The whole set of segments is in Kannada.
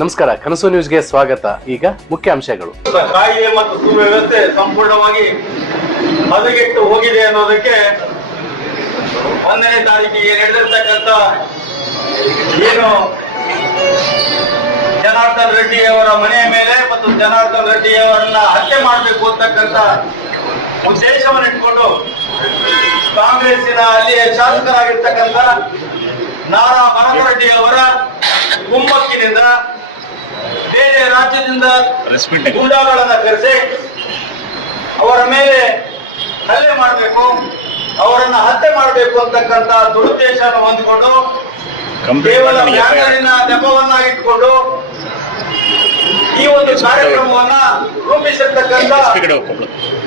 ನಮಸ್ಕಾರ, ಕನಸು ನ್ಯೂಸ್ಗೆ ಸ್ವಾಗತ. ಈಗ ಮುಖ್ಯಾಂಶಗಳು. ಕಾಯಿದೆ ಮತ್ತು ಸುವ್ಯವಸ್ಥೆ ಸಂಪೂರ್ಣವಾಗಿ ಹದಗೆಟ್ಟು ಹೋಗಿದೆ ಅನ್ನೋದಕ್ಕೆ 1ನೇ ತಾರೀಕಿಗೆ ನಡೆದಿರ್ತಕ್ಕಂಥ ಏನು ಜನಾರ್ದನ್ ರೆಡ್ಡಿ ಅವರ ಮನೆಯ ಮೇಲೆ ಮತ್ತು ಜನಾರ್ದನ್ ರೆಡ್ಡಿ ಅವರನ್ನ ಹತ್ಯೆ ಮಾಡಬೇಕು ಅಂತಕ್ಕಂಥ ಉದ್ದೇಶವನ್ನು ಇಟ್ಕೊಂಡು ಕಾಂಗ್ರೆಸ್ಸಿನ ಅಲ್ಲಿಯ ಶಾಸಕರಾಗಿರ್ತಕ್ಕಂಥ ನಾರಾ ಭರತರೆಡ್ಡಿ ಅವರ ಕುಮ್ಮಕ್ಕಿನಿಂದ ಬೇರೆ ರಾಜ್ಯದಿಂದ ಗೂಂಡಾಗಳನ್ನ ಕರೆಸಿ ಅವರ ಮೇಲೆ ಹಲ್ಲೆ ಮಾಡಬೇಕು, ಅವರನ್ನ ಹತ್ಯೆ ಮಾಡಬೇಕು ಅಂತಕ್ಕಂಥ ದುರುದ್ದೇಶವನ್ನು ಹೊಂದಿಕೊಂಡು ಕೇವಲ ವ್ಯಾಪಾರಿನ ನೆಪವನ್ನಾಗಿಟ್ಟುಕೊಂಡು ಈ ಒಂದು ಕಾರ್ಯಕ್ರಮವನ್ನ ರೂಪಿಸಿರ್ತಕ್ಕಂಥ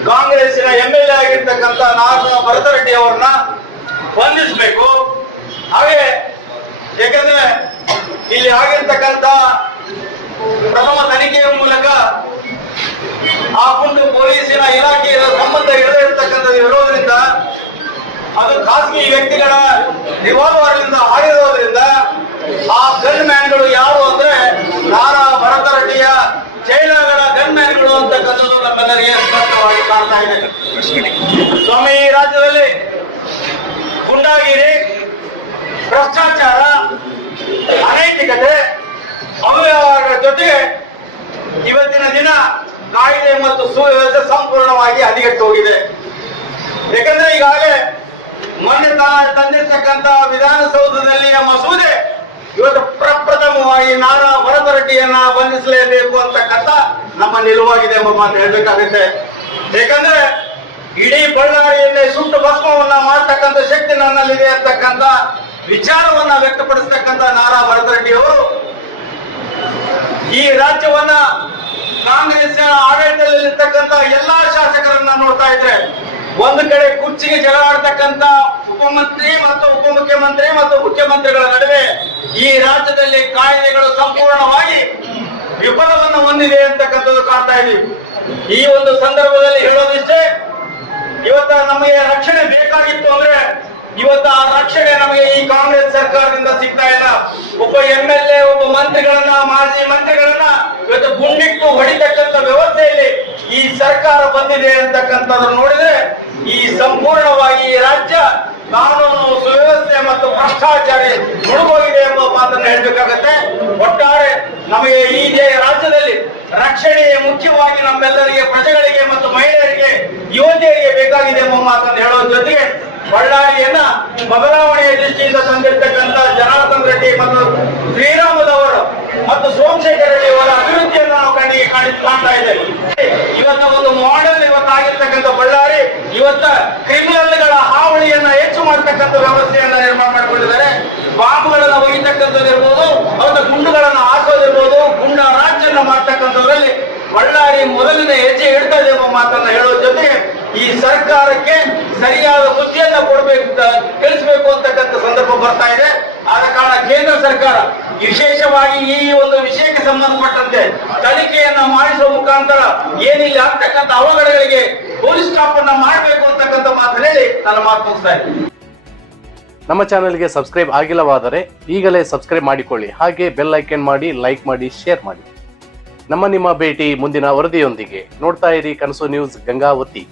ಕಾಂಗ್ರೆಸ್ಸಿನ MLA ಆಗಿರ್ತಕ್ಕಂಥ ನಾರಾ ಭರತರೆಡ್ಡಿ ಅವರನ್ನ ಬಂಧಿಸಬೇಕು. ಹಾಗೆ ಯಾಕಂದ್ರೆ ಇಲ್ಲಿ ಆಗಿರ್ತಕ್ಕಂಥ ಪ್ರಥಮ ತನಿಖೆಯ ಮೂಲಕ ಆ ಕುಂಡು ಪೊಲೀಸಿನ ಇಲಾಖೆಯ ಸಂಬಂಧ ಇರದಿರ್ತಕ್ಕಂಥದ್ದು ಇರೋದ್ರಿಂದ ಅದು ಖಾಸಗಿ ವ್ಯಕ್ತಿಗಳ ರಿವಾಲ್ವರ್ನಿಂದ ಆಗಿರೋದ್ರಿಂದ ಆ ಗನ್ ಮ್ಯಾನ್ಗಳು ಯಾರು ಅಂದ್ರೆ ನಾರಾ ಭರತರೆಡ್ಡಿಯ ಚೈನಾಗಳ ಗನ್ ಮ್ಯಾನ್ಗಳು ಅಂತಕ್ಕಂಥದ್ದು ನಮ್ಮೆಲ್ಲರಿಗೆ ಸ್ಪಷ್ಟವಾಗಿ ಕಾಣ್ತಾ ಇದೆ. ಸ್ವಾಮಿ, ಈ ರಾಜ್ಯದಲ್ಲಿ ಗುಂಡಾಗಿರಿ, ಭ್ರಷ್ಟಾಚಾರ, ಅನೈತಿಕತೆ, ಅವ್ಯವಹಾರಗಳ ಜೊತೆಗೆ ಇವತ್ತಿನ ದಿನ ಕಾಯ್ದೆ ಮತ್ತು ಸುವ್ಯವಸ್ಥೆ ಸಂಪೂರ್ಣವಾಗಿ ಹದಗೆಟ್ಟು ಹೋಗಿದೆ. ಯಾಕಂದ್ರೆ ಈಗಾಗಲೇ ಮೊನ್ನೆ ತಂದಿರ್ತಕ್ಕಂಥ ವಿಧಾನಸೌಧದಲ್ಲಿಯ ಮಸೂದೆ ಇವತ್ತು ಪ್ರಪ್ರಥಮವಾಗಿ ನಾರಾ ಭರತರೆಡ್ಡಿಯನ್ನ ಬಂಧಿಸಲೇಬೇಕು ಅಂತಕ್ಕಂಥ ನಮ್ಮ ನಿಲುವಾಗಿದೆ ಎಂಬ ಮಾತು ಹೇಳ್ಬೇಕಾಗುತ್ತೆ. ಯಾಕಂದ್ರೆ ಇಡೀ ಬಳ್ಳಾರಿಯನ್ನೇ ಸುಟ್ಟು ಭಸ್ಮವನ್ನ ಮಾಡ್ತಕ್ಕಂಥ ಶಕ್ತಿ ನನ್ನಲ್ಲಿದೆ ಅಂತಕ್ಕಂಥ ವಿಚಾರವನ್ನ ವ್ಯಕ್ತಪಡಿಸ್ತಕ್ಕಂಥ ನಾರಾ ಭರತರೆಡ್ಡಿ ಅವರು ಈ ರಾಜ್ಯವನ್ನ ಕಾಂಗ್ರೆಸ್ ಆಡಳಿತದಲ್ಲಿರ್ತಕ್ಕಂಥ ಎಲ್ಲಾ ಶಾಸಕರನ್ನ ನೋಡ್ತಾ ಇದ್ರೆ ಒಂದು ಕಡೆ ಕುರ್ಚಿಗೆ ಜಗಳಾಡ್ತಕ್ಕಂಥ ಉಪಮಂತ್ರಿ ಮತ್ತು ಉಪಮುಖ್ಯಮಂತ್ರಿ ಮತ್ತು ಮುಖ್ಯಮಂತ್ರಿಗಳ ನಡುವೆ ಈ ರಾಜ್ಯದಲ್ಲಿ ಕಾಯ್ದೆಗಳು ಸಂಪೂರ್ಣವಾಗಿ ವಿಫಲವನ್ನು ಹೊಂದಿದೆ ಅಂತಕ್ಕಂಥದ್ದು ಕಾಣ್ತಾ ಇದೀವಿ. ಈ ಒಂದು ಸಂದರ್ಭದಲ್ಲಿ ಹೇಳೋದಿಷ್ಟೇ, ಇವತ್ತ ನಮಗೆ ರಕ್ಷಣೆ ಬೇಕಾಗಿತ್ತು ಅಂದ್ರೆ ಇವತ್ತು ಆ ರಕ್ಷಣೆ ನಮಗೆ ಈ ಕಾಂಗ್ರೆಸ್ ಸರ್ಕಾರದಿಂದ ಸಿಗ್ತಾ ಇಲ್ಲ. ಒಬ್ಬ MLA, ಒಬ್ಬ ಮಂತ್ರಿಗಳನ್ನ, ಮಾಜಿ ಮಂತ್ರಿಗಳನ್ನ ಇವತ್ತು ಗುಂಡಿಟ್ಟು ಹೊಡಿತಕ್ಕಂಥ ವ್ಯವಸ್ಥೆಯಲ್ಲಿ ಈ ಸರ್ಕಾರ ಬಂದಿದೆ ಅಂತಕ್ಕಂಥದ್ದು ನೋಡಿದ್ರೆ ಈ ಸಂಪೂರ್ಣವಾಗಿ ರಾಜ್ಯ ಕಾನೂನು ಸುವ್ಯವಸ್ಥೆ ಮತ್ತು ಭ್ರಷ್ಟಾಚಾರ ಮುಳುಗೋಗಿದೆ ಎಂಬ ಮಾತನ್ನು ಹೇಳ್ಬೇಕಾಗತ್ತೆ. ಒಟ್ಟಾರೆ ನಮಗೆ ಈ ರಾಜ್ಯದಲ್ಲಿ ರಕ್ಷಣೆ ಮುಖ್ಯವಾಗಿ ನಮ್ಮೆಲ್ಲರಿಗೆ, ಪ್ರಜೆಗಳಿಗೆ ಮತ್ತು ಮಹಿಳೆಯರಿಗೆ, ಯುವತಿಯರಿಗೆ ಬೇಕಾಗಿದೆ ಎಂಬ ಮಾತನ್ನು ಹೇಳೋದ್ರ ಜೊತೆಗೆ ಬಳ್ಳಾರಿಯನ್ನ ಬದಲಾವಣೆಯ ದೃಷ್ಟಿಯಿಂದ ತಂದಿರ್ತಕ್ಕಂಥ ಜನಾರ್ದನ್ ರೆಡ್ಡಿ ಮತ್ತು ಶ್ರೀರಾಮದವರು ಮತ್ತು ಸೋಮಶೇಖರ್ ರೆಡ್ಡಿ ಅವರ ಅಭಿವೃದ್ಧಿಯನ್ನು ನಾವು ಕಣ್ಣಿಗೆ ಕಾಣ್ತಾ ಇದ್ದೇವೆ. ಇವತ್ತ ಒಂದು ಮಾಡೆಲ್ ಇವತ್ತಾಗಿರ್ತಕ್ಕಂಥ ಬಳ್ಳಾರಿ ಇವತ್ತ ಕ್ರಿಮಿನಲ್ಗಳ ಹಾವಳಿಯನ್ನ ಹೆಚ್ಚು ಮಾಡತಕ್ಕಂಥ ವ್ಯವಸ್ಥೆಯನ್ನ ನಿರ್ಮಾಣ ಮಾಡಿಕೊಂಡಿದ್ದಾರೆ. ಬಾಂಬ್ಗಳನ್ನ ಒಯ್ಯತಕ್ಕಂಥದ್ದಿರ್ಬೋದು, ಅವರ ಗುಂಡುಗಳನ್ನ ಹಾಕೋದಿರ್ಬೋದು, ಗುಂಡ ರಾಜ್ಯನ್ನ ಮಾಡ್ತಕ್ಕಂಥದ್ರಲ್ಲಿ ಬಳ್ಳಾರಿ ಮೊದಲನೇ ಹೆಜ್ಜೆ ಇಡ್ತದೆ ಎಂಬ ಮಾತನ್ನ ಹೇಳೋ ಜೊತೆಗೆ ಈ ಸರ್ಕಾರಕ್ಕೆ ಸರಿಯಾದ ಬುದ್ಧಿಯನ್ನ ಕೊಡಬೇಕು, ತಿಳಿಸಬೇಕು ಅಂತಕ್ಕಂಥ ಸಂದರ್ಭ ಬರ್ತಾ ಇದೆ. ಆದ ಕಾರಣ ಕೇಂದ್ರ ಸರ್ಕಾರ ವಿಶೇಷವಾಗಿ ಈ ಒಂದು ವಿಷಯಕ್ಕೆ ಸಂಬಂಧಪಟ್ಟಂತೆ ತನಿಖೆಯನ್ನ ಮಾಡಿಸುವ ಮುಖಾಂತರ ಏನಿಲ್ಲಿ ಆಗ್ತಕ್ಕಂಥ ಅವಘಡಗಳಿಗೆ ಪೊಲೀಸ್ ಸ್ಟಾಪ್ ಅನ್ನ ಮಾಡಬೇಕು ಅಂತಕ್ಕಂಥ ಮಾತು ಹೇಳಿ ನನ್ನ ಮಾತು ಮುಗಿಸ್ತಾ ಇದ್ದೀನಿ. ನಮ್ಮ ಚಾನೆಲ್ಗೆ ಸಬ್ಸ್ಕ್ರೈಬ್ ಆಗಿಲ್ಲವಾದರೆ ಈಗಲೇ ಸಬ್ಸ್ಕ್ರೈಬ್ ಮಾಡಿಕೊಳ್ಳಿ. ಹಾಗೆ ಬೆಲ್ ಐಕನ್ ಮಾಡಿ, ಲೈಕ್ ಮಾಡಿ, ಶೇರ್ ಮಾಡಿ. ನಿಮ್ಮ ಭೇಟಿ ಮುಂದಿನ ವರದಿಯೊಂದಿಗೆ. ನೋಡ್ತಾ ಇರಿ ಕನಸು ನ್ಯೂಸ್ ಗಂಗಾವತಿ.